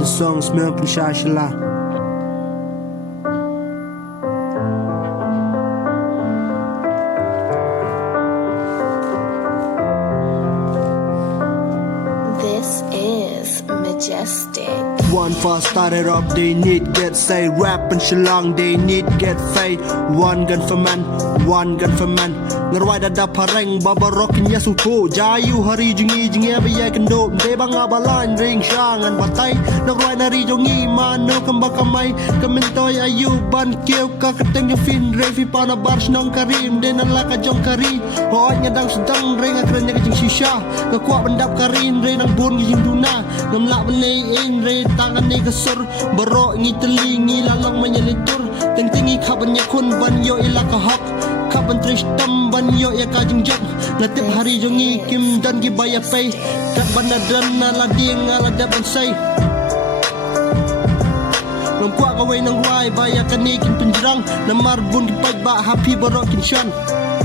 The song smell Shashala. This is majestic. One for started up, they need get say rap and shillong, they need get fade. One gun for man, one gun for man. Ngarwai da pareng baba rockin yasu po. Jayu hari jingi jingi abi ya kendo. De bang abalan ring shangan batai. Ngarwai nari jongi mano kambakamai. Kamintoy ayu ban keu ka kateng yung fin refi pana bars nong karim. De nalaka jong kari. Hoy ngadang sedang ring akren nya kajing shisha. Kakuak bandap karin re nang bun gijing duna. Ngamlak balein re tangan ni kesur. Barok ngi telingi lalang menyelitur. Ting-tingi kabannya kun ban yo ilaka hak. Kapan trish tamban yo ya kajing jok. Natip hari jongi kim dan gibaya pay. Kat banadan ala ding ala dapan say. Nang kuak kaway nang wai baya kanikin penjerang. Namar bun kipay ba happy barok kinsyan.